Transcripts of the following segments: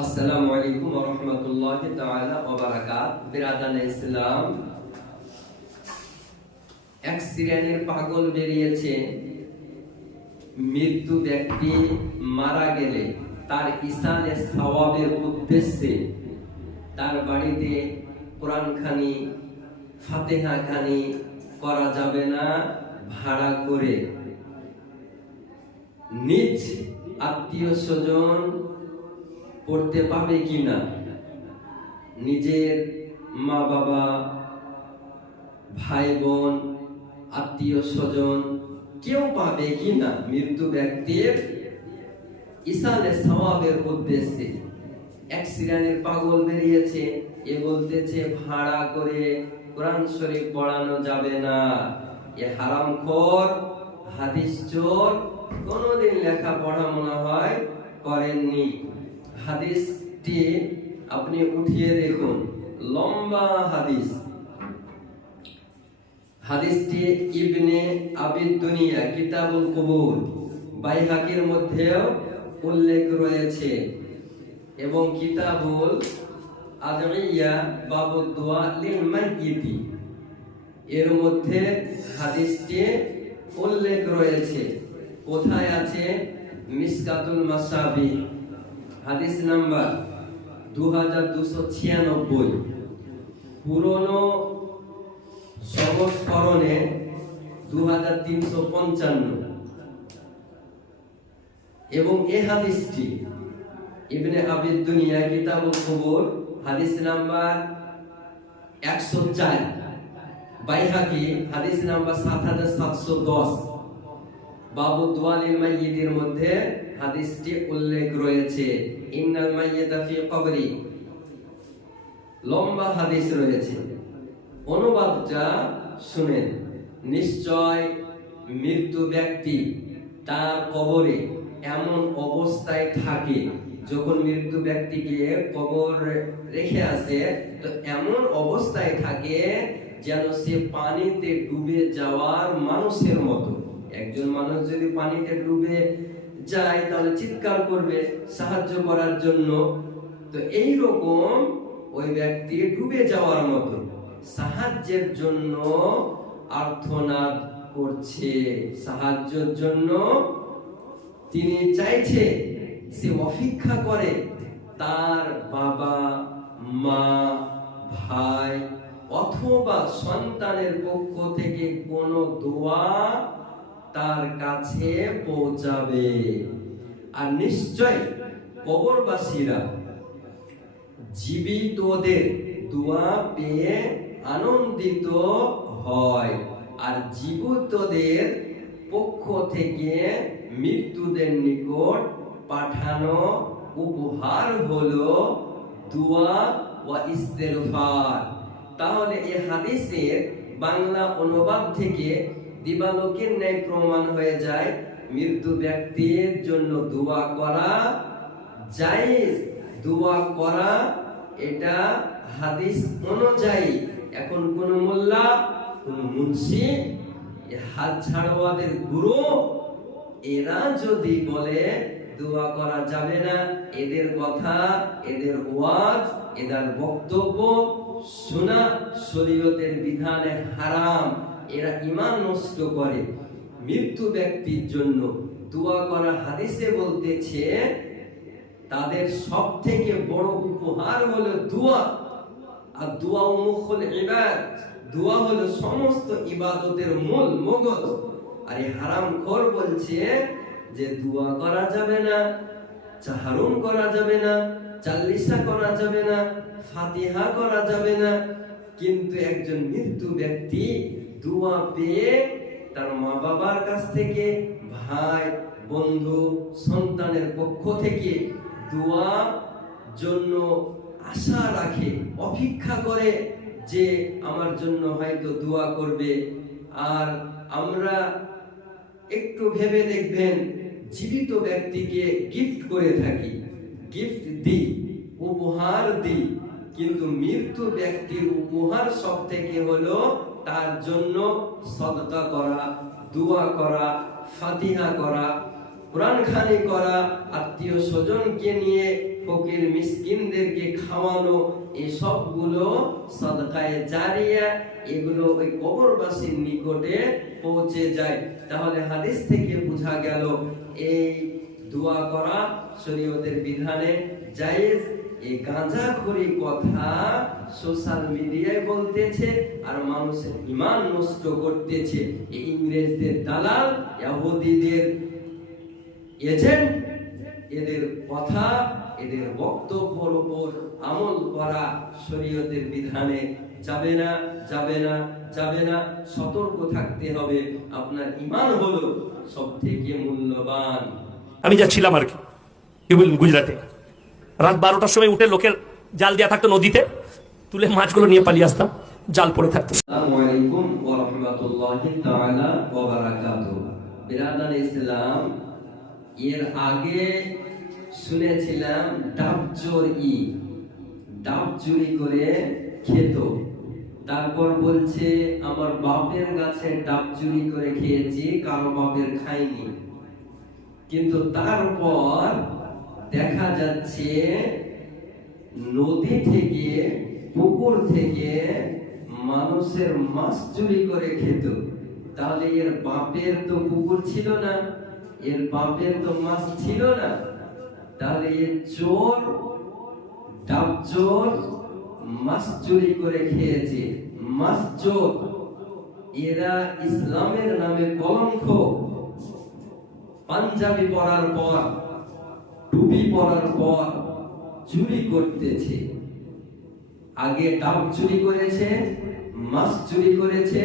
আসসালামু আলাইকুম ওয়া রাহমাতুল্লাহি তাআলা ওয়া বারাকাত। বিরাদানে ইসলাম, এক শ্রেণীর পাগল বেরিয়েছে, মৃত্যু ব্যক্তি মারা গেলে তার ইসানে সওয়াবের উদ্দেশ্যে তার বাড়িতে কোরআন খানি, ফাতিহা খানি করা যাবে না, ভাড়া করে নিজ আত্মীয় স্বজন পড়তে পাবে কিনা, নিজের মা বাবা, ভাই বোন, আত্মীয় স্বজন কেউ পাবে কিনা মৃত্যু ব্যক্তির ইসানে সওয়াবের উদ্দেশ্যে। এক শ্রেণীর পাগল বেরিয়েছে, এ বলতেছে ভাড়া করে কোরআন শরীফ পড়ানো যাবে না, এ হারামখোর, হাদিস চোর, কোনদিন লেখাপড়া মনে হয় করেননি। হাদিসটি আপনি উঠিয়ে দেখুন, লম্বা হাদিস। হাদিসটি ইবনে আবি দুনিয়া কিতাবুল কুবুর বাইহাকির মধ্যেও উল্লেখ রয়েছে এবং কিতাবুল আদইয়া বাবুদ দুআ লিল মাইয়িতি এর মধ্যে হাদিসটি উল্লেখ রয়েছে। কোথায় আছে? মিসকাতুল মাসাবি হাদিস নাম্বার 2296, পুরনো সংস্করণে 2355 এবং এই হাদিসটি ইবনে আবি দুনিয়া কিতাবুল কুবুর হাদিস নাম্বার 104, বাইহাকি হাদিস নাম্বার 7710, বাবু দুআলিল মাইয়িতের মধ্যে হাদিসটি উল্লেখ রয়েছে। ইন্নাল মাইয়িতা ফি কবরি, লম্বা হাদিস রয়েছে। অনুবাদটা শুনেন। নিশ্চয় মৃত্যু ব্যক্তি তার কবরে এমন অবস্থায় থাকে, যখন মৃত্যু ব্যক্তিকে কবর রেখে আসে তো এমন অবস্থায় থাকে যেন সে পানিতে ডুবে যাওয়ার মানুষের মতো। একজন মানুষ যদি পানিতে ডুবে যায় তাহলে চিৎকার করবে সাহায্য করার জন্য, তো এই রকম ওই ব্যক্তি ডুবে যাওয়ার মতো সাহায্যের জন্য আর্তনাদ করছে, সাহায্যের জন্য তিনি চাইছে। সে অপেক্ষা করে তার বাবা, মা, ভাই অথবা সন্তানের পক্ষ থেকে কোনো দোয়া তার কাছে পৌঁছাবে। আর নিশ্চয় কবরবাসীরা জীবিতদের দোয়া পেয়ে আনন্দিত হয়, আর জীবিতদের পক্ষ থেকে মৃত্যুদের নিকট পাঠানো উপহার হলো দোয়া ওয়া ইস্তেগফার। তাহলে এই হাদিসের বাংলা অনুবাদ থেকে দিবালোকের ন্যায় প্রমাণ হয়ে যায় মৃত্যু ব্যক্তির জন্য দোয়া করা জায়েজ। দোয়া করা এটা হাদিস অনুযায়ী। এখন কোন মোল্লা, কোন মুন্সি, হাত ছাড়ওয়াদের গুরু এরা যদি বলে দোয়া করা যাবে না, এদের কথা, এদের ওয়াজ, এদের বক্তব্য শোনা শরীয়তের বিধানে হারাম। এরা ঈমান নষ্ট করে। মৃত্যু ব্যক্তির জন্য দোয়া করা হাদিসে বলতেছে তাদের সবথেকে বড় উপহার হলো দোয়া। আর দোয়া মুখুল ইবাদ, দোয়া হলো সমস্ত ইবাদতের মূল মগজ। আর এই হারামখোর বলছে যে দোয়া করা যাবে না, চাহারুন করা যাবে না, চাল্লিশা করা যাবে না, ফাতিহা করা যাবে না। কিন্তু একজন মৃত্যু ব্যক্তি দোয়া পেয়ে তার মা বাবার কাছ থেকে, ভাই, বন্ধু, সন্তানের পক্ষ থেকে দোয়া জন্য আশা রাখে, অপেক্ষা করে যে আমার জন্য হয়তো দোয়া করবে। আর আমরা একটু ভেবে দেখবেন, জীবিত ব্যক্তিকে গিফট করে থাকি, গিফট দিই, উপহার দিই, কিন্তু মৃত্যু ব্যক্তির উপহার সব থেকে হলো তার জন্য সদকা করা, দোয়া করা, ফাতিহা করা, কোরআন খানি করা, আত্মীয় স্বজনকে নিয়ে ফকির মিসকিনদেরকে খাওয়ানো, এই সবগুলো সাদকায়ে জারিয়া, এগুলো ওই কবরবাসীর নিকটে পৌঁছে যায়। তাহলে হাদিস থেকে বোঝা গেল এই দোয়া করা শরীয়তের বিধানে জায়েজ। এই গাঁজাখুরি কথা সোশ্যাল মিডিয়ায় বলতেছে আর মানুষের ঈমান নষ্ট করতেছে। এই ইংরেজদের দালাল, ইহুদিদের এজেন্ট, এদের কথা, এদের বক্তব্যের উপর আমল করা শরীয়তের বিধানে যাবে না, যাবে না, যাবে না। সতর্ক থাকতে হবে। আপনার ঈমান হলো সবথেকে মূল্যবান। আমি যাচ্ছিলাম আর কি বলুন গুজরাটে, রাত 12টার সময় উঠে লোকের জাল দেওয়া থাকতো নদীতে, তুলে মাছগুলো নিয়ে পালিয়ে আসতাম, জাল পড়ে থাকতো। আসসালামু আলাইকুম ওয়া রাহমাতুল্লাহি তাআলা ওয়া বারাকাতুহু। বিরাদার ইসলাম, এর আগে শুনেছিলাম ডাব চুরি করে খেত। তারপর বলছে আমার বাপের গাছে ডাব চুরি করে খেয়েছি, কারো বাপের খাইনি। কিন্তু তারপর দেখা যাচ্ছে নদী থেকে, পুকুর থেকে মানুষের মাছ চুরি করে খেত। তাহলে এর বাপের তো পুকুর ছিল না, এর বাপের তো মাছ ছিল না। তাহলে এর চোর, ডাব চোর, মাছ চুরি করে খেয়েছে, মাছ চোর। এরা ইসলামের নামে কলঙ্ক। পাঞ্জাবি পরার পর, টুপি পরার পর চুরি করতেছে। আগে ডাব চুরি করেছে, মাছ চুরি করেছে,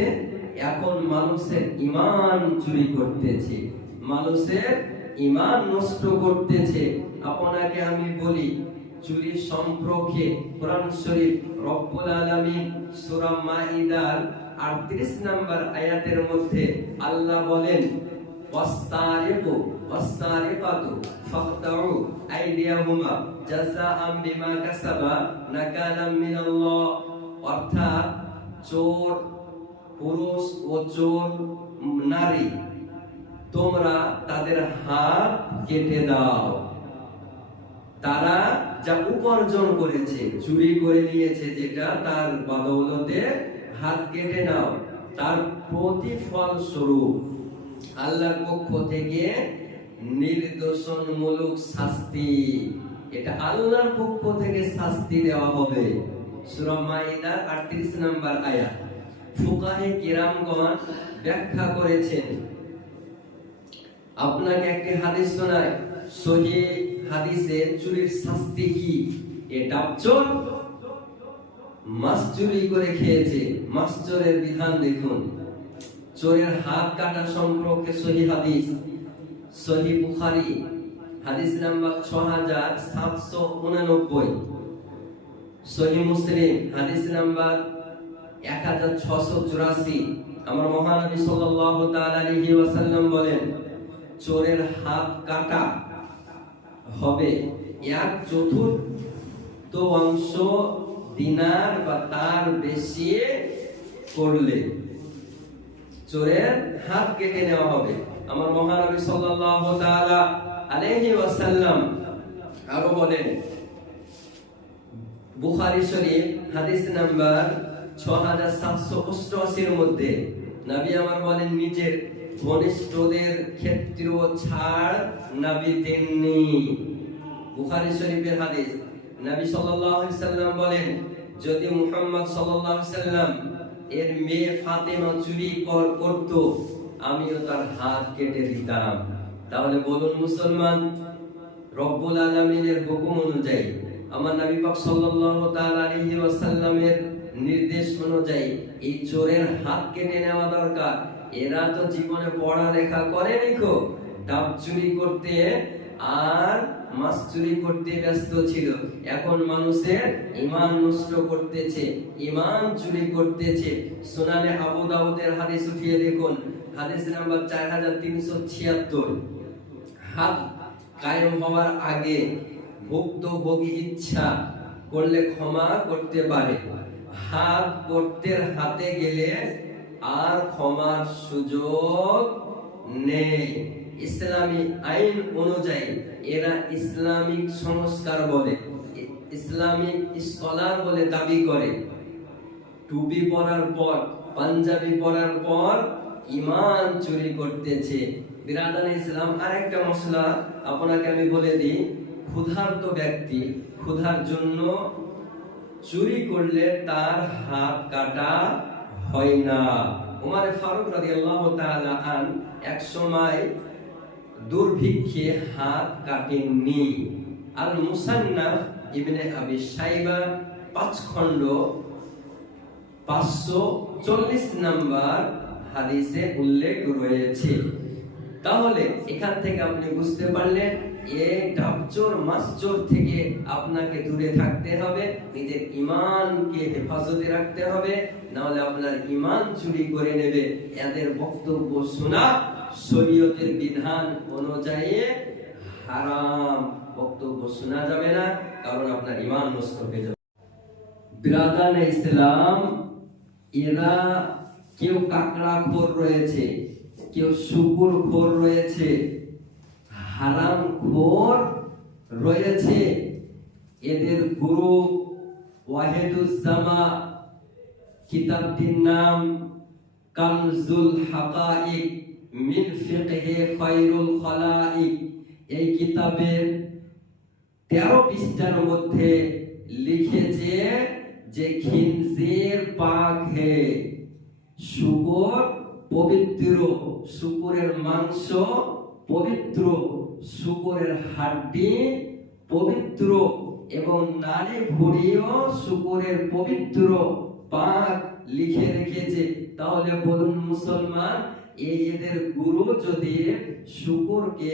এখন মানুষের ঈমান চুরি করতেছে, মানুষের ঈমান নষ্ট করতেছে। আপনাকে আমি বলি, চুরি সম্পর্কে কোরআন শরীফ রব্বুল আলামিন সূরা মাইদার 38 নম্বর আয়াতের মধ্যে আল্লাহ বলেন, ওয়াসসারিকু ওয়াসসারিকাতু ফাকতাউ আইদিয়াহুমা জাযাআম বিমা কাসাবা নাকালাম মিনাল্লাহ। অর্থাৎ চোর পুরুষ ও চোর নারী, তোমরা তাদের হাত কেটে দাও। তারা যা উপার্জন করেছে, চুরি করে নিয়েছে যেটা, তার বদৌলতে হাত কেটে নাও। তার প্রতিফল স্বরূপ আল্লাহর পক্ষ থেকে নির্দোষণমূলক শাস্তি, এটা আল্লাহর পক্ষ থেকে শাস্তি দেওয়া হবে। সূরা মাইদার 38 নম্বর আয়াত। ফুকাহে কিরামগণ ব্যাখ্যা করেছেন। আপনাকে একটি হাদিস শোনায়, সহিহ হাদিসে চুরির শাস্তি কি? এটা চোর মাছ চুরি করে খেয়েছে, মাছ চোরের বিধান দেখুন। চোরের হাত কাটা সম্পর্কে সহিহ হাদিস, সহিহ বুখারী হাদিস নাম্বার 6789, সহিহ মুসলিম হাদিস নাম্বার 1684। আমার মহানবী সাল্লাল্লাহু তাআলা আলাইহি ওয়াসাল্লাম বলেন, চোরের হাত কাটা হবে 1/4 অংশ দিনার বা তার বেশি করলে চোরের হাত কেটে নেওয়া হবে। আমার মহানবী সাল্লাল্লাহু তাআলা আলাইহি ওয়াসাল্লাম আরো বলেন, বুখারী শরীফ হাদিস নাম্বার 6788 এর মধ্যে নবী আমার বলেন, নিজের ঘনিষ্ঠদের ক্ষেত্রেও ছাড় নবী দেননি। বুখারী শরীফের হাদিস। নবী সাল্লাল্লাহু আলাইহি সাল্লাম বলেন, যদি মুহাম্মদ সাল্লাল্লাহু আলাইহি সাল্লাম এর মেয়ে ফাতেমা চুরি করত, আমিও তার হাত কেটে দিতাম। তাহলে বলুন মুসলমান, রব্বুল আলামিনের হুকুম অনুযায়ী, আমার নবী পাক সাল্লাল্লাহু তাআলা আলাইহি ওয়াসাল্লামের নির্দেশ অনুযায়ী এই চোরের হাত কেটে নেওয়া দরকার। এরা তো জীবনে পড়ালেখা করেনি, ডাব চুরি করতে আর মাছ চুরি করতে ব্যস্ত ছিল। এখন মানুষের ঈমান নষ্ট করতেছে, ঈমান চুরি করতেছে। সুনানে আবু দাউদের হাদিস উঠিয়ে দেখুন, হাদিস নাম্বার 4376। হাত কায়েম হওয়ার আগে ভুক্তভোগী ইচ্ছা করলে ক্ষমা করতে পারে, হাত কর্তের হাতে গেলে আর ক্ষমার সুযোগ নেই। ইসলামী আইন অনুযায়ী এরা ইসলামিক সংস্কার বলে, ইসলামিক স্কলার বলে দাবি করে। টুপি পরার পর, পাঞ্জাবি পরার পর ইমান চুরি করতেছে। বিরাদান ইসলাম, আরেকটা মশলা আপনাকে আমি বলে দিই, ক্ষুধার্ত ব্যক্তি ক্ষুধার জন্য চুরি করলে তার হাত কাটা হয় না। ওমর ফারুক রাদিয়াল্লাহু তাআলা আন এক সময় দুর্ভিক্ষে হাত কাটেননি। আল মুসান্নাফ ইবনে আবি শাইবা 5 খণ্ড 540 নম্বর হাদিসে উল্লেখ রয়েছে। তাহলে এখান থেকে আপনি বুঝতে পারলেন, এই ডাবচোর মাসচোর থেকে আপনাকে দূরে থাকতে হবে, নিজের ঈমানকে হেফাজতে রাখতে হবে, না হলে আপনার ঈমান চুরি করে নেবে। এদের বক্তব্য শোনা শরীয়তের বিধান অনুযায়ী হারাম, বক্তব্য শোনা যাবে না, কারণ আপনার ঈমান নষ্ট হয়ে যাবে। বিরাদান ইসলাম, এরা কেউ কাকড়াখোর রয়েছে, কেউ শুকুরখোর রয়েছে, হারামখোর রয়েছে। এদের গুরু ওয়াহিদুজ্জামা, কিতাবটির নাম কানজুল হাকাইক মিন ফিকহে খায়রুল খালাইক। এই কিতাবের 13 পৃষ্ঠার মধ্যে লিখেছে যে খিনজির পাক হে, শুকর পবিত্র, শুকরের মাংস পবিত্র, শুকরের হাড্ডি পবিত্র, এবং নারী ভুঁড়িও শুকরের পবিত্র, পাক লিখে রেখেছে। তাহলে বলুন মুসলমান, এদের গুরু যদি শুকরকে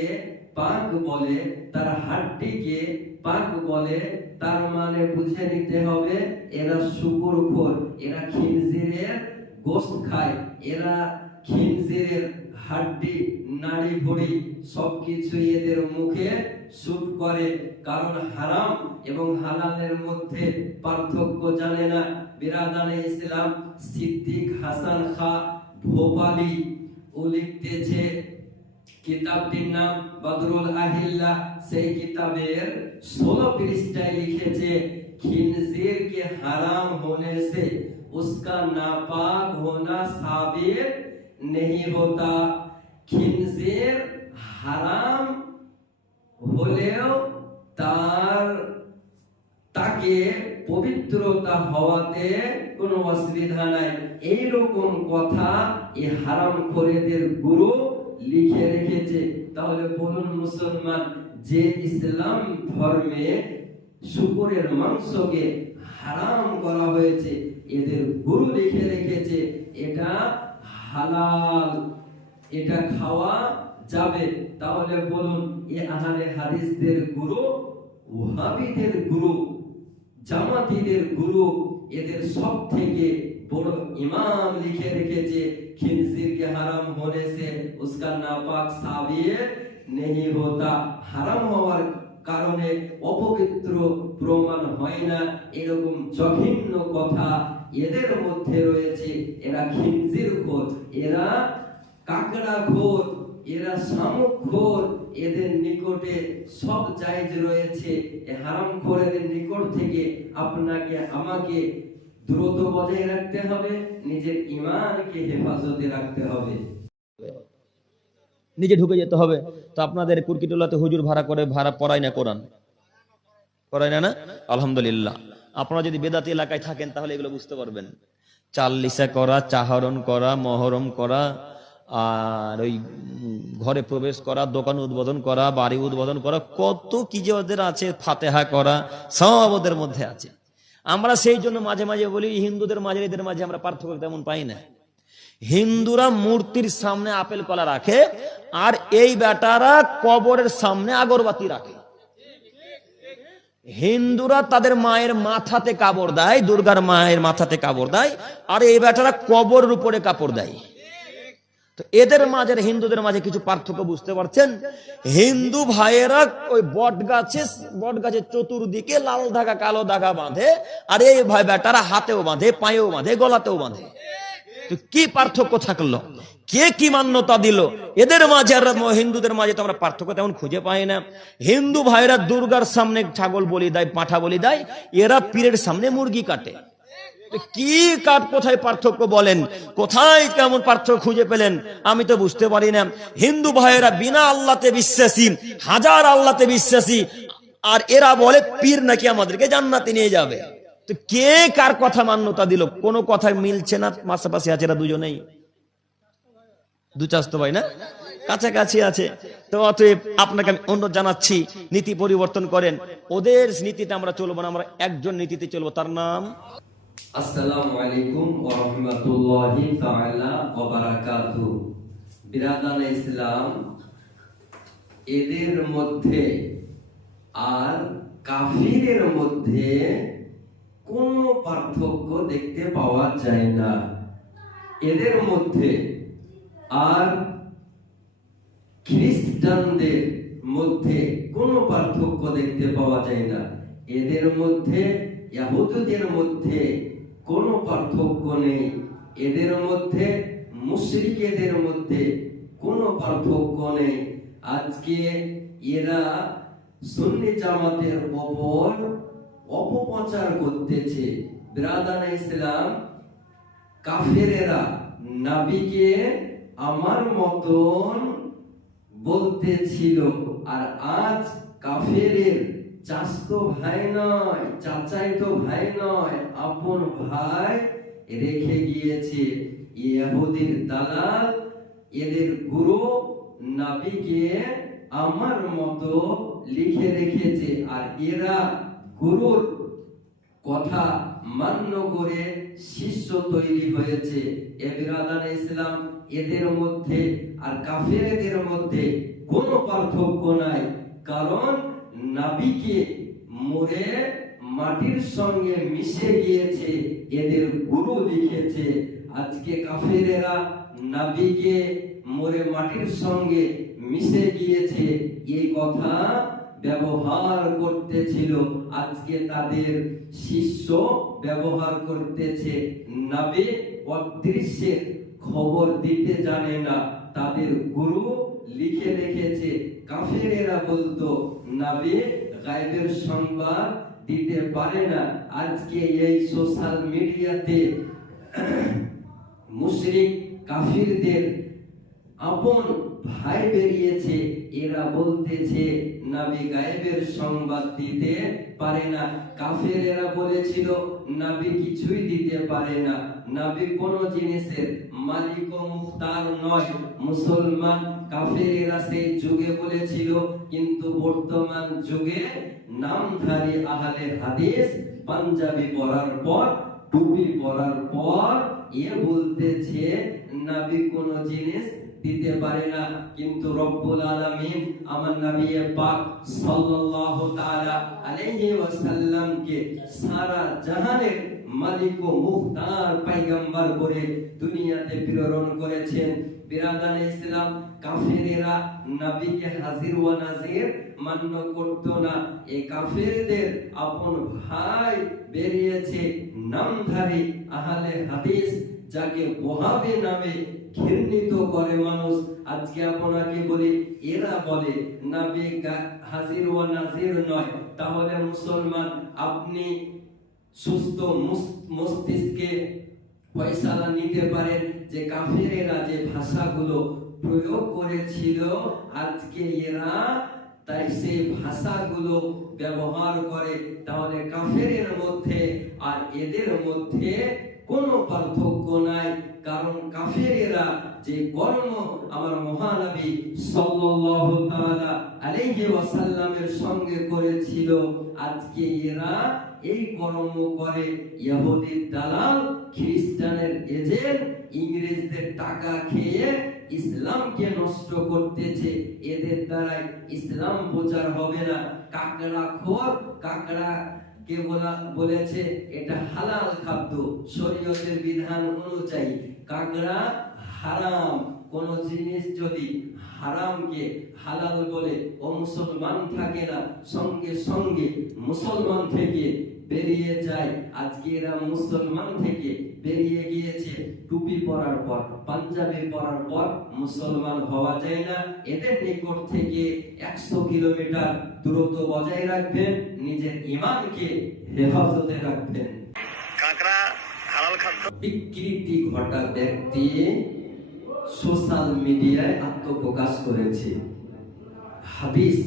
পাক বলে, তার হাড্ডিকে পাক বলে, তার মানে বুঝে নিতে হবে এরা শুকরখোর, এরা খিনজিরের গোশত খায়, এরা খিনজিরের হাড্ডি, নাড়ি ভুঁড়ি সবকিছু এদের মুখে শুট করে, কারণ হারাম এবং হালালের মধ্যে পার্থক্য জানে না। বিরাদানে ইসলাম, সিদ্দিক হাসান খা ভোপালী ও লিখতেছে, কিতাবটির নাম বদরুল আহিল্লা, সেই কিতাবের 16 পৃষ্ঠায় লিখেছে, खिंजीर के हराम होने से उसका नापाक होना साबित नहीं होता। खिंजीर হারাম হলেও তার তাকে পবিত্রতা হওয়াতে কোনো অসুবিধা নাই। এই রকম কথা এই হারামখোরেদের গুরু লিখে রেখেছে। তাহলে বলুন মুসলমান, যে ইসলাম ধর্মে শুকরের মাংসকে হারাম করা হয়েছে, এদের গুরু লিখে রেখেছে এটা হালাল, এটা খাওয়া যাবে। তাহলে বলুন, এ আহলে হাদিসদের গুরু, ওয়াহাবিদের গুরু, জামাতিদের গুরু, এদের সব থেকে বড় ইমাম লিখে রেখেছে, खिंजीर के हराम होने से उसका नापाक साबित नहीं होता। হারাম হওয়ার কারণে অপবিত্র প্রমাণ হয় না, এরকম জঘন্য কথা এদের মধ্যে রয়েছে। এরা খিনজিরখোর, এরা কাকড়াখোর, এরা শামুকখোর, এদের নিকটে সব জায়েজ রয়েছে। এই হারামখোরেদের নিকট থেকে আপনাকে আমাকে দ্রুত বজায় রাখতে হবে, নিজের ঈমানকে হেফাজতে রাখতে হবে, নিজে ঢুকে যেতে হবে। তো আপনাদের কুরকিটোলাতে হুজুর ভাড়া করে ভাড়া পড়ায় না, কোরআন পড়ায় না? আলহামদুলিল্লাহ। আপনারা যদি বেদাতি এলাকায় থাকেন তাহলে এগুলো বুঝতে পারবেন। চাল্লিশা করা, চাহরণ করা, মহরম করা, আর ওই ঘরে প্রবেশ করা, দোকান উদ্বোধন করা, বাড়ি উদ্বোধন করা, কত কি যে ওদের আছে, ফাতেহা করা, সব ওদের মধ্যে আছে। আমরা সেই জন্য মাঝে মাঝে বলি, হিন্দুদের মাঝে এদের মাঝে আমরা পার্থক্য তেমন পাই না। হিন্দুরা মূর্তির সামনে আপেল কলা রাখে, আর এই বেটারা কবরের সামনে আগরবাতি রাখে। হিন্দুরা তাদের মায়ের মাথাতে কাপড় দেয়, দুর্গার মায়ের মাথাতে কাপড় দেয়, আর এই বেটারা কবরের উপরে কাপড় দেয়। তো এদের মাঝে, হিন্দুদের মাঝে কিছু পার্থক্য বুঝতে পারছেন? হিন্দু ভাইয়েরা ওই বট গাছের চতুর্দিকে লাল ধাগা কালো ধাগা বাঁধে, আর এই ভাই বেটারা হাতেও বাঁধে, পায়েও বাঁধে, গলাতেও বাঁধে। তো কি পার্থক্য থাকলো, কে কি মান্যতা দিল এদের মাঝে আর হিন্দুদের মাঝে? তো আমরা পার্থক্য তেমন খুঁজে পাই না। হিন্দু ভাইরা দুর্গার সামনে ছাগল বলি দেয়, পাঁঠা বলি দেয়, এরা পীরের সামনে মুরগি কাটে। কি কাট কোথায় পার্থক্য বলেন? কোথায় কেমন পার্থক্য খুঁজে পেলেন? আমি তো বুঝতে পারি না। হিন্দু ভাইয়েরা বিনা আল্লাহতে বিশ্বাসী, হাজার আল্লাহতে বিশ্বাসী, আর এরা বলে পীর নাকি আমাদেরকে জান্নাতে নিয়ে যাবে। তো কে কার কথা মান্যতা দিল? কোনো কথায় মিলছে না, পাশাপাশি আছে এরা দুজনেই, দু চাস্তো ভাই না, কাছাকাছি আছে। তো অতএব আপনাকে আমি অনুরোধ জানাচ্ছি, নীতি পরিবর্তন করেন। ওদের নীতিতে আমরা চলবো না, আমরা একজন নীতিতে চলবো, তার নাম আসসালামু আলাইকুম ওয়া রাহমাতুল্লাহি তাআলা ওয়া বারাকাতুহু। বিরাদানে ইসলাম, এদের মধ্যে আর কাফিরের মধ্যে কোনো পার্থক্য দেখতে পাওয়া যায় না। এদের মধ্যে আর খ্রিস্টানদের মধ্যে কোনো পার্থক্য দেখতে পাওয়া যায় না। এদের মধ্যে, ইহুদিদের মধ্যে কোনো পার্থক্য নেই। এদের মধ্যে, মুশরিকদের মধ্যে কোনো পার্থক্য নেই। আজকে এরা সুন্নি জামাতের উপর অপপ্রচার করতেছে। বিরাদানে ইসলাম, কাফেরেরা নবীকে আমার মতন বলতেছিল, আর আজ কাফেরের চাচতো ভাই নয়, চাচাইতো ভাই নয়, আপন ভাই রেখে গিয়েছে। ইহুদির দালাল, এদের গুরু নবীকে আমার মতো লিখে রেখেছে, আর এরা গুরুর কথা মান্য করে শিষ্য তৈরি হয়েছে। এ বিরাদানে ইসলাম, এদের মধ্যে আর কাফেরদের মধ্যে কোনো পার্থক্য নাই। কারণ নবীকে মরে মাটির সঙ্গে মিশে গিয়েছে, এদের গুরু লিখেছে। আজকে কাফেরেরা নবীকে মরে মাটির সঙ্গে মিশে গিয়েছে এই কথা ব্যবহার করতেছিল, আজকে তাদের শিষ্য ব্যবহার করতেছে। নবী অদৃশ্যের খবর দিতে জানে না, তাদের গুরু লিখে রেখেছে। কাফেরেরা বলতো নবী গায়বের সংবাদ দিতে পারে না। আজকে এই সোশ্যাল মিডিয়াতে মুশরিক কাফিরদের আপন ভাই বেরিয়েছে, এরা বলতেছে নবী গায়েবের সংবাদ দিতে পারে না। কাফেরেরা বলেছিল নবী কিছুই দিতে পারে না, নবী কোন জিনিসের মালিক ও মুখতার নয়। মুসলমান কাফেরেরা সেই যুগে বলেছিল, কিন্তু বর্তমান যুগে নামধারী আহলে হাদিস পাঞ্জাবি পরার পর, টুপি পরার পর এ বলতেছে নবী কোন জিনিস দিতে পারে না। কিন্তু রব্বুল আলামিন আমার নবী পাক সাল্লাল্লাহু তাআলা আলাইহি ওয়াসাল্লাম কে সারা জাহানের মালিক ও মুখতার পয়গম্বর করে দুনিয়াতে প্রেরণ করেছেন। বিরাদানে ইসলাম, কাফেরেরা নবীকে হাজির ওয়া নাজির মান্য করত না। এই কাফেরদের আপন ভাই বেরিয়েছে নামধারী আহলে হাদিস, যাকে ওয়াহাবি নামে ঘৃণিত করে মানুষ। আজকে আপনাকে বলি, এরা বলে নবী হাজির ওয়া নাজির নয়। তাহলে মুসলমান, আপনি সুস্থ মস্তিষ্কে ফয়সালা নিতে পারেন যে কাফেরেরা যে ভাষাগুলো প্রয়োগ করেছিল, আজকে এরা তাই সেই ভাষাগুলো ব্যবহার করে। তাহলে কাফেরের মধ্যে আর এদের মধ্যে কোনো পার্থক্য নাই। কারণ কাফেরেরা যে কর্ম আমার মহানবী সাল্লাল্লাহু তাআলা আলাইহি ওয়াসাল্লামের সঙ্গে করেছিল, আজকে এরা এই কর্ম করে। ইহুদির দালাল, খ্রিস্টানের এজেন্ট, ইংরেজদের টাকা খেয়ে ইসলামকে নষ্ট করতেছে। এদের দ্বারাই ইসলাম প্রচার হবে না। কাকড়া খোর, কাকড়া কে বলেছে এটা হালাল খাদ্য, শরীয়তের বিধান অনুযায়ী কাকড়া হারাম। কোন জিনিস যদি হারামকে হালাল বলে ও মুসলমান থাকে না, সঙ্গে সঙ্গে মুসলমান থেকে বেরিয়ে যায়। আজকে এরা মুসলমান থেকে বেরিয়ে গিয়েছে। টুপি পরার পর, পাঞ্জাবি পরার পর মুসলমান হওয়া যায় না। এদের নিকট থেকে 100 কিলোমিটার দূরত্ব বজায় রাখবেন, নিজের ঈমানকে হেফাজতে রাখবেন। কাঁকড়া হালাল খাদ্য। বিকৃতি ঘটা ব্যক্তি সোশ্যাল মিডিয়ায় আত্মপ্রকাশ করেছে, হাদিস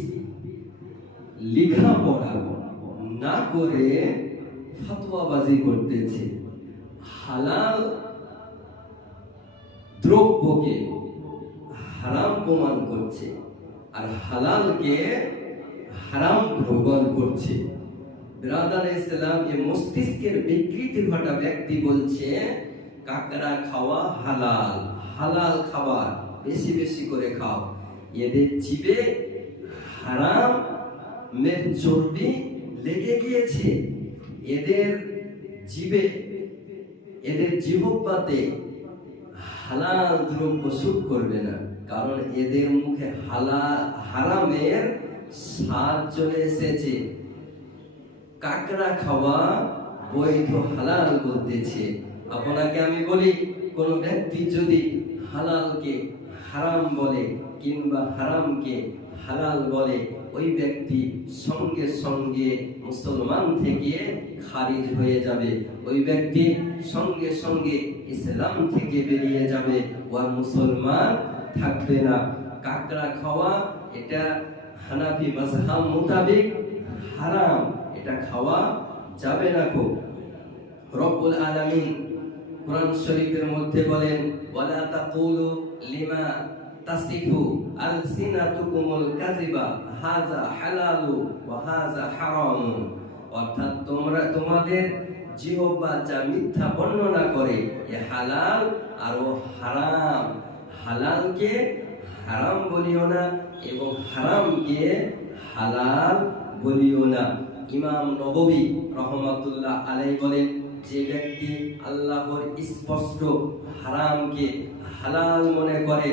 লেখাপড়া না করে ফতোয়াবাজি করতেছে, হালাল দ্রব্যকে হারাম প্রমাণ করছে আর হালালকে হারাম গ্রহণ করছে। ব্রাদার ইসলাম, এই মস্তিষ্কের বিকৃতি ঘটা ব্যক্তি বলছে কাঁকড়া খাওয়া হালাল, হালাল খাবার বেশি বেশি করে খাও। এদের জিবে হারাম চর্বি লেগে গিয়েছে, এদের জিবে, এদের জিহ্বাতে হালাল দ্রব্য শুট করবে না, কারণ এদের মুখে হারামের স্বাদ চলে এসেছে। কাঁকড়া খাওয়া বৈধ হালাল বলতেছে। আপনাকে আমি বলি, কোন ব্যক্তি যদি হালালকে হারাম বলে কিংবা হারামকে হালাল বলে, ওই ব্যক্তি সঙ্গে সঙ্গে মুসলমান থেকে খারিজ হয়ে যাবে, ওই ব্যক্তি সঙ্গে সঙ্গে ইসলাম থেকে বেরিয়ে যাবে, ওর মুসলমান থাকবে না। কাঁকড়া খাওয়া এটা হানাফি মাযহাব মোতাবেক হারাম, এটা খাওয়া যাবে না। কো রব্বুল আলামিন কোরআন শরীফের মধ্যে বলেন, ওয়ালা তাকুলু লিমা তাসিফু আলসিনাতুকুমুল কাযিবা হাযা হালালু ওয়া হাযা হারাম। অর্থাৎ তোমরা তোমাদের জিহ্বা যা মিথ্যা বর্ণনা করে, এ হালাল আর ও হারাম। হালালকে হারাম বলিও না এবং হারামকে হালাল বলিও না। ইমাম নববী রহমাতুল্লাহ আলাইহি বলেন, যে ব্যক্তি আল্লাহর স্পষ্ট হারামকে হালাল মনে করে,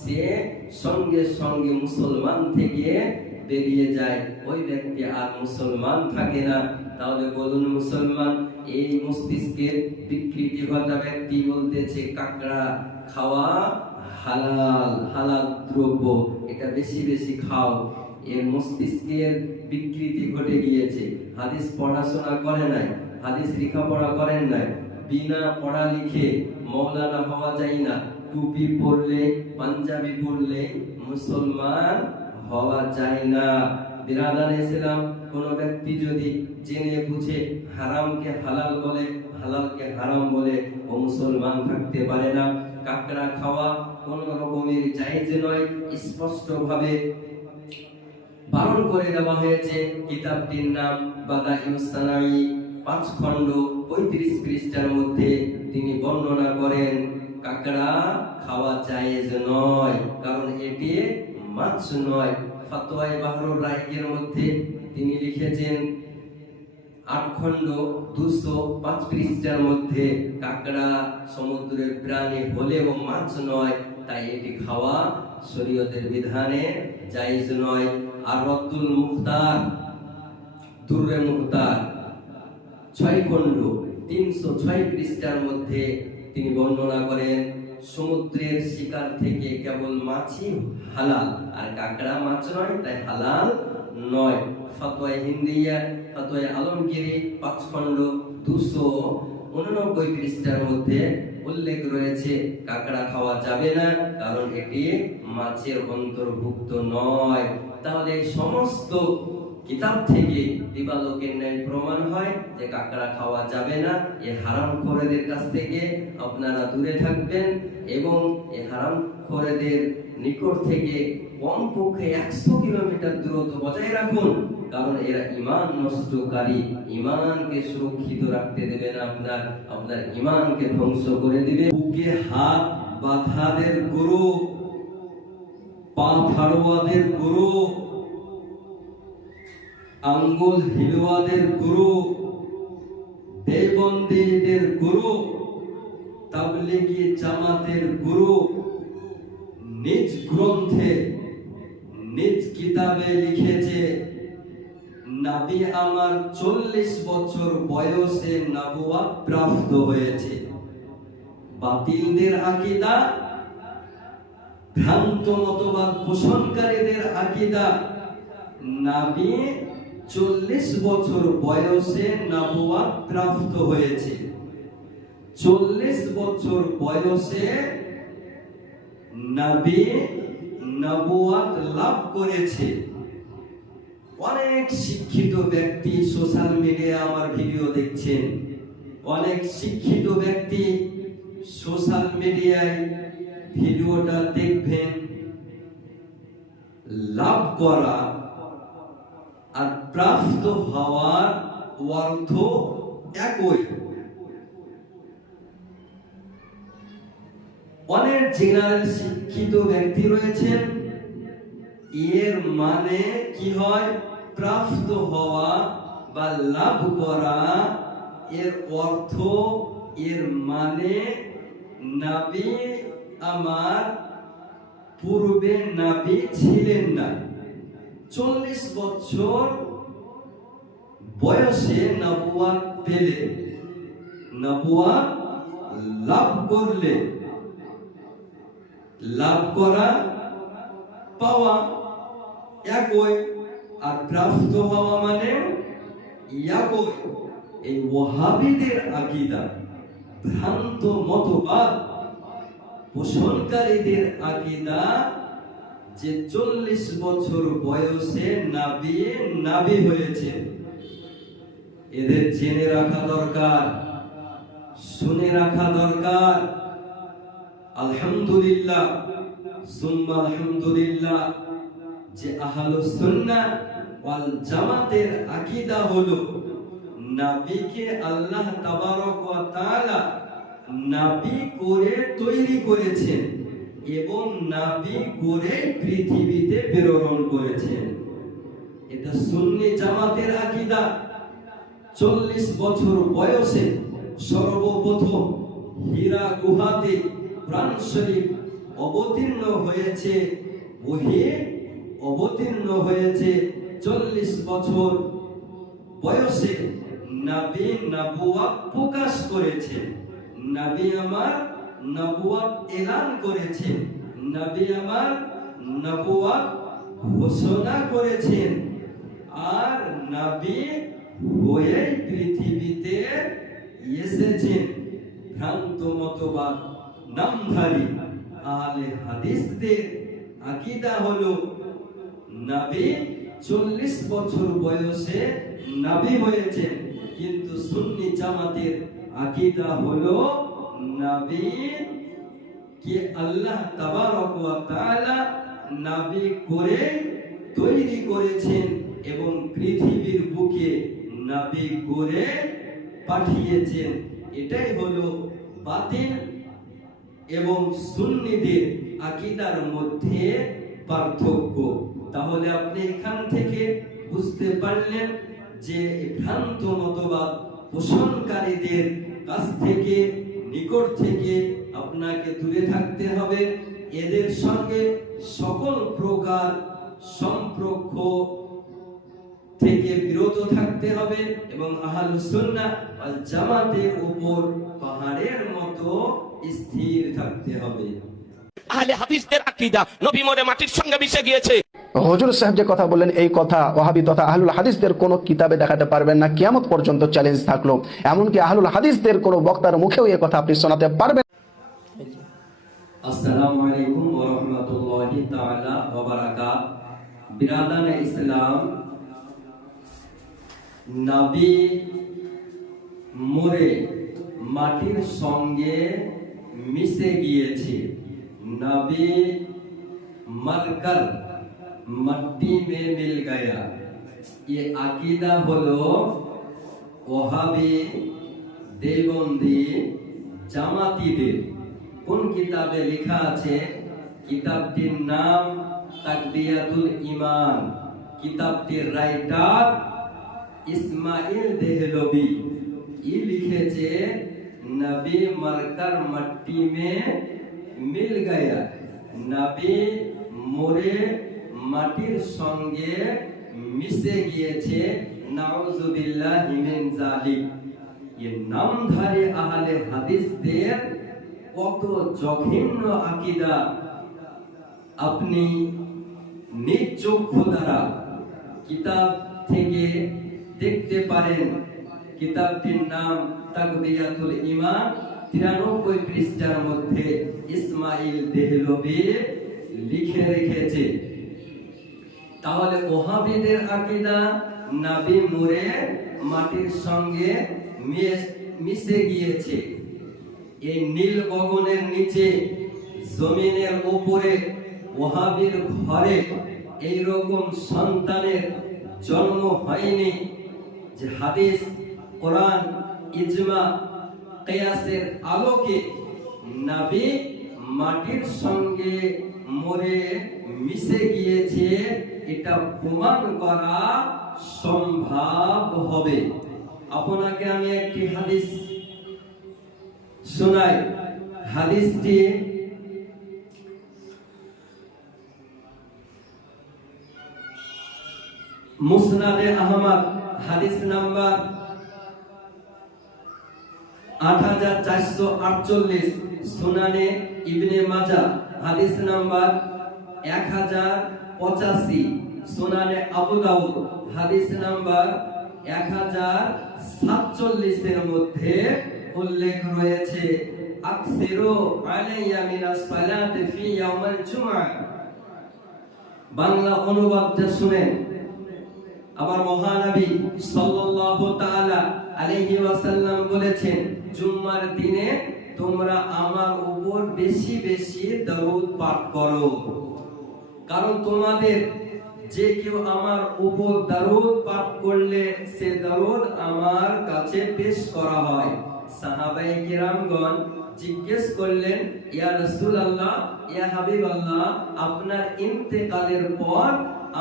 সে সঙ্গে সঙ্গে মুসলমান থেকে বেরিয়ে যায়, ওই ব্যক্তি আর মুসলমান থাকে না। তাহলে বলুন মুসলমান, এই মস্তিষ্কের বিকৃতি ঘটা ব্যক্তি বলতেছে কাঁকড়া খাওয়া হালাল, হালাল দ্রব্য, এটা বেশি বেশি খাও। এর মস্তিষ্কের বিকৃতি ঘটে গিয়েছে। হাদিস পড়াশোনা করে নাই, হাদিস লেখাপড়া করেন নাই, বিনা পড়া লিখে মৌলানা হওয়া যায় না। টুপি পরলে, পাঞ্জাবি পরলে মুসলমান হওয়া যায় না। বিরাদার ইসলাম, কোন ব্যক্তি যদি জেনে বুঝে হারামকে হালাল বলে, হালালকে হারাম বলে, ও মুসলমান থাকতে পারে না। কাঁকড়া খাওয়া কোন রকমের জায়েজ নয়, স্পষ্ট ভাবে বারণ করে দেওয়া হয়েছে। কিতাবটির নাম বাদাইউস সানাই, 5 খণ্ড 35 পৃষ্ঠার মধ্যে তিনি বর্ণনা করেন কাঁকড়া খাওয়া জায়েজ নয়, কারণ এটি মাছ নয়। ফাতোয়ায়ে বাহরুর রাইকের মধ্যে তিনি লিখেছেন 8 খণ্ড 205 পৃষ্ঠার মধ্যে, কাঁকড়া সমুদ্রের প্রাণী হলেও মাছ নয়, তাই এটি খাওয়া শরীয়তের বিধানে জায়েজ নয়। আর রদ্দুল মুখতার, দুররে মুখতার 6 খণ্ড 306 পৃষ্ঠার মধ্যে তিনি বর্ণনা করেন সমুদ্রের শিকার থেকে কেবল মাছই হালাল, আর কাঁকড়া মাছ নয়, তাই হালাল নয়। ফতোয়া হিন্দিয়া, ফতোয়া আলমগীরি 5 খণ্ড 289 পৃষ্ঠার মধ্যে উল্লেখ রয়েছে কাঁকড়া খাওয়া যাবে না, কারণ এটি মাছের অন্তর্ভুক্ত নয়। তাহলে সমস্ত কিতাব থেকে দিবালোকের ন্যায় প্রমাণ হয় যে কাঁকড়া খাওয়া যাবে না। এই হারামখোরদের কাছ থেকে আপনারা দূরে থাকবেন এবং এই হারামখোরদের নিকট থেকে কমপক্ষে 100 কিলোমিটার দূরত্ব বজায় রাখুন, কারণ এরা ঈমান নষ্টকারী, ঈমানকে সুরক্ষিত রাখতে দেবে না, আপনার ঈমানকে ধ্বংস করে দিবে। বুকে হাত বাঁধাদের গুরু, পা ফাড়োয়াদের গুরু, আঙ্গুল হিলুয়াদের গুরু, দেবন্দীদের গুরু, তাবলীগী জামাতের গুরু নিজ গ্রন্থে, নিজ কিতাবে লিখেছে, নবী আমার 40 বছর বয়সে নবুয়ত প্রাপ্ত হয়েছে। বাতিলদের আকীদা, ভ্রান্ত মতবাদ পোষণকারীদের আকীদা, নবী 40 বছর বয়সে নবুয়ত প্রাপ্ত হয়েছে। 40 বছর বয়সে নবী নবুয়ত লাভ করেছে। অনেক শিক্ষিত ব্যক্তি সোশ্যাল মিডিয়ায় আমার ভিডিও দেখছেন, অনেক শিক্ষিত ব্যক্তি সোশ্যাল মিডিয়ায় ভিডিওটা দেখবেন। লাভ করা আর প্রাপ্ত হওয়ার অর্থ একই। অনেক জেনারেল শিক্ষিত ব্যক্তি রয়েছেন, এর মানে কি হয়? প্রাপ্ত হওয়া বা লাভ করা, এর অর্থ, এর মানে নবী আমার পূর্বে নবী ছিলেন না। 40 বছর বয়সে নবুয়ত পেলে, নবুয়ত লাভ করলে, লাভ করা পাওয়া একই, আর প্রাপ্ত হওয়া মানে একই। এই ওয়াহাবীদের আকীদা, ভ্রান্ত মতবাদ পোষণকারীদের আকীদা যে 40 বছর বয়সে নবী হয়েছে। এদের জেনে রাখা দরকার, শুনে রাখা দরকার। আলহামদুলিল্লাহ সুম্মা আলহামদুলিল্লাহ যে আহলুস সুন্নাহ ওয়াল জামাতের আকীদা হলো নবীকে আল্লাহ তাবারক ওয়া তাআলা নবী করে তৈরি করেছেন এবং নবী করে পৃথিবীতে প্রেরণ করেছেন। এটা সুন্নি জামাতের আকীদা। 40 বছর বয়সে সর্বপ্রথম হীরা গুহাতে কোরআন শরীফ অবতীর্ণ হয়েছে, ওহী অবতীর্ণ হয়েছে। 40 বছর বয়সে নবী নবুয়ত প্রকাশ করেছেন, নবী আমার নবুয়ত এলান করেছেন, নবী আমার নবুয়ত ঘোষণা করেছেন। আর নবী হয়ে পৃথিবীতে এসেছেন। ভ্রান্ত মতবাদ নামধারী আহলে হাদিসদের আকীদা হলো নবী 40 বছর বয়সে নবী হয়েছেন, কিন্তু সুন্নি জামাতের আকীদা হলো নবী কে আল্লাহ তাবারক ওয়া তাআলা নবী করে তৈরি করেছেন এবং পৃথিবীর বুকে নবী করে পাঠিয়েছেন। এটাই হলো বাতিল এবং সুন্নিদের আকীদার মধ্যে পার্থক্য। তাহলে আপনি এখান থেকে বুঝতে পারলেন যে ভ্রান্ত মতবাদ পোষণকারীদের কাছ থেকে, নিকট থেকে আপনাকে দূরে থাকতে হবে। এদের সঙ্গে সকল প্রকার সম্পর্ক থেকে বিরত থাকতে হবে এবং আহলুস সুন্নাহ ওয়াল জামাতের উপর পাহাড়ের মতো স্থির থাকতে হবে। আহলে হাদিসদের আকীদা নবী মরে মাটির সঙ্গে মিশে গিয়েছে। হুজুর সাহেব যে কথা বললেন, এই কথা ওয়াহাবী তথা আহলুল হাদিসদের কোনো কিতাবে দেখাতে পারবেন না। কিয়ামত পর্যন্ত চ্যালেঞ্জ থাকলো। এমনকি আহলুল হাদিসদের কোনো বক্তার মুখেও এই কথা আপনি শোনাতে পারবেন। আসসালামু আলাইকুম ওয়া রাহমাতুল্লাহি তাআলা ওয়া বারাকাতুহু। বিরাদানে ইসলাম, নবী মরে মাটির সঙ্গে মিশে গিয়েছে। नबी मरकर मट्टी में मिल गया। ये अकीदा হলো ওহাবী, দেওবন্দি, জামাতীদের। কোন কিতাবে লেখা আছে? কিতাবটির নাম তাকবিয়াতুল ঈমান। কিতাবটির রাইটার ইসমাইল দেহলভী। ये লিখেছে नबी मरकर मट्टी में मिल गया। नबी মরে মাটির সঙ্গে মিশে গিয়েছে। নাউযুবিল্লাহি মিন যালিক। এই নামধারী আহলে হাদিসদের কত জঘন্য আকীদা আপনি নিজ চক্ষু দ্বারা কিতাব থেকে দেখতে পারেন। কিতাবটির নাম তাকবিয়াতুল ঈমান, 93 পৃষ্ঠার মধ্যে ইসমাইল দেহলভী লিখে রেখেছে। তাহলে ওহাবীদের আকীদা নবী মরে মাটির সঙ্গে মিশে গিয়েছে। এই নীল গগনের নিচে জমিনের উপরে ওহাবীর ঘরে এই রকম সন্তানের জন্ম হয়নি যে হাদিস, কোরআন, ইজমা, কিয়াসের আলোকে নবী মাটির সঙ্গে মরে মিশে গিয়েছে, এটা প্রমাণ করা সম্ভব হবে। আপনাকে আমি একটি হাদিস শোনাই। হাদিসটি মুসনাদে আহমদ হাদিস নাম্বার 8448, সুনানে ইবনে মাজাহ হাদিস নাম্বার 1085, সুনানে আবু দাউদ হাদিস নাম্বার 1047 এর মধ্যে উল্লেখ রয়েছে, আকসিরু আলাইয়া মিনাস সালাতি ফি ইয়াউমিল জুমআহ। বাংলা অনুবাদটা শুনেন। আবার মহানবী সাল্লাল্লাহু তাআলা আলাইহি ওয়াসাল্লাম বলেছেন, জুম্মার দিনে তোমরা আমার উপর বেশি বেশি দরুদ পাঠ করো, কারণ তোমাদের যে কেউ আমার উপর দরুদ পাঠ করলে সে দরুদ আমার কাছে পেশ করা হয়। সাহাবায়ে কিরামগণ জিজ্ঞেস করলেন, ইয়া রাসূলুল্লাহ, ইয়া হাবিবাল্লাহ, আপনার ইন্তেকালের পর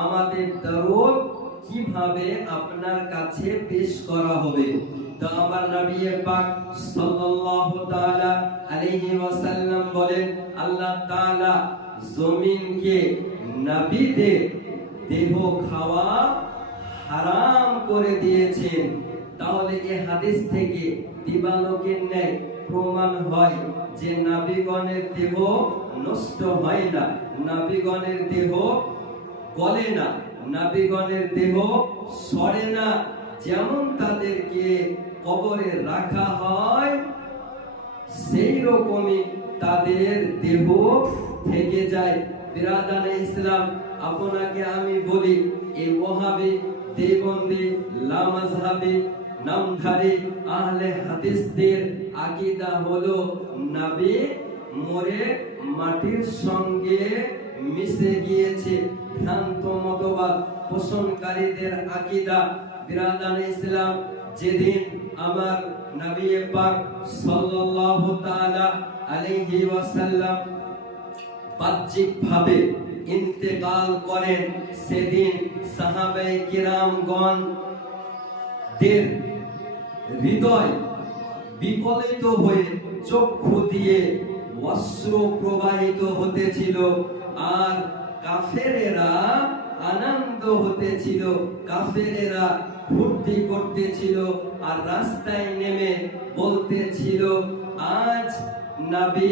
আমাদের দরুদ কিভাবে আপনার কাছে পেশ করা হবে? তো আমার নবী পাক সাল্লাল্লাহু তাআলা আলাইহি ওয়াসাল্লাম বলেন, আল্লাহ তাআলা জমিনকে নবীদের দেহ খাওয়া হারাম করে দিয়েছেন। তাহলে এই হাদিস থেকে দিবালোকের ন্যায় প্রমাণ হয় যে নবীগণের দেহ নষ্ট হয় না, নবীগণের দেহ গলে না, নবীগণের দেহ সরে না। যেমন তাদেরকে কবরে রাখা হয় সেই রকমই তাদের দেহ থেকে যায়। বিরাদানে ইসলাম, আপনাকে আমি বলি, এই ওহাবী, দেওবন্দি, লামাযহাবী, নামধারী আহলে হাদিসদের আকীদা হলো নবী মরে মাটির সঙ্গে মিশে গিয়েছে। ভ্রান্ত মতবাদ পোষণকারীদের আকীদা। বিরাদানে ইসলাম, যেদিন আমার নবী পাক সাল্লাল্লাহু তাআলা আলাইহি ওয়াসাল্লাম বাহ্যিক ভাবে ইন্তেকাল করেন, সেদিন সাহাবায়ে কিরামগণ দের হৃদয় বিকলিত হয়ে চক্ষু দিয়ে অশ্রু প্রবাহিত হতেছিল, আর কাফেরেরা আনন্দ হতেছিল, কাফেরেরা ফুর্তি করতেছিল, আর রাস্তায় নেমে বলতেছিল, আজ নবী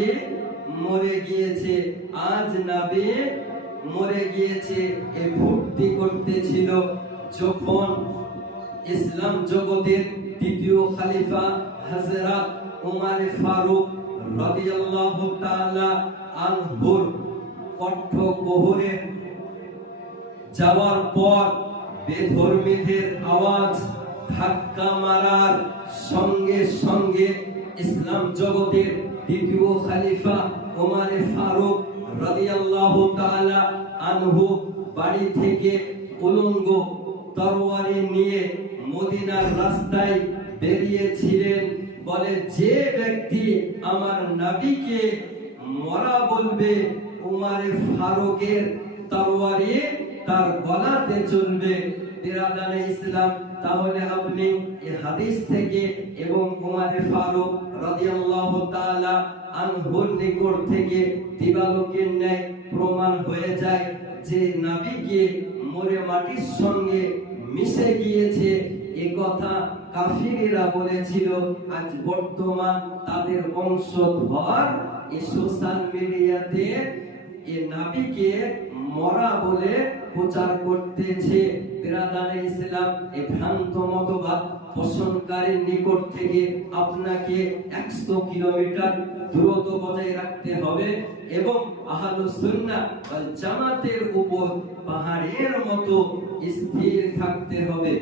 মরে গিয়েছে, আজ নবী মরে গিয়েছে। এই ফুর্তি করতেছিল। যখন ইসলাম জগতের দ্বিতীয় খলিফা হযরত ওমর ফারুক রাদিয়াল্লাহু তাআলা আনহুর কণ্ঠকোহরে যাওয়ার পর বেধর্মীদের আওয়াজ ধাক্কা মারার সঙ্গে সঙ্গে ইসলাম জগতের দ্বিতীয় খলিফা ওমর ফারুক রাদিয়াল্লাহু তাআলা আনহু বাড়ি থেকে উলঙ্গ তরবারি নিয়ে মদিনার রাস্তায় বেরিয়েছিলেন। বলে, যে ব্যক্তি আমার নবীকে মরা বলবে, ওমর ফারুকের তরবারি তার গলাতে চলবে। বিরাদানে ইসলাম, তাহলে আপনি এই হাদিস থেকে এবং ওমর ফারুক রাদিয়াল্লাহু তাআলা আনহুর নিকট থেকে দিবালোকের ন্যায় প্রমাণ হয়ে যায় যে নবীকে মরে মাটির সঙ্গে মিশে গিয়েছে, এ কথা কাফিররা বলেছিল। আজ বর্তমান তাদের বংশধর এই সোশ্যাল মিডিয়াতে এ নবীকে মরা বলে প্রচার করতেছে। বিরাদারে ইসলাম, এই ভ্রান্ত মতবাদ পোষণকারীর নিকট থেকে আপনাকে 100 কিলোমিটার দূরত্ব বজায় রাখতে হবে এবং আহলুস সুন্নাহ ওয়াল জামাতের উপর পাহাড়ের মতো স্থির থাকতে হবে।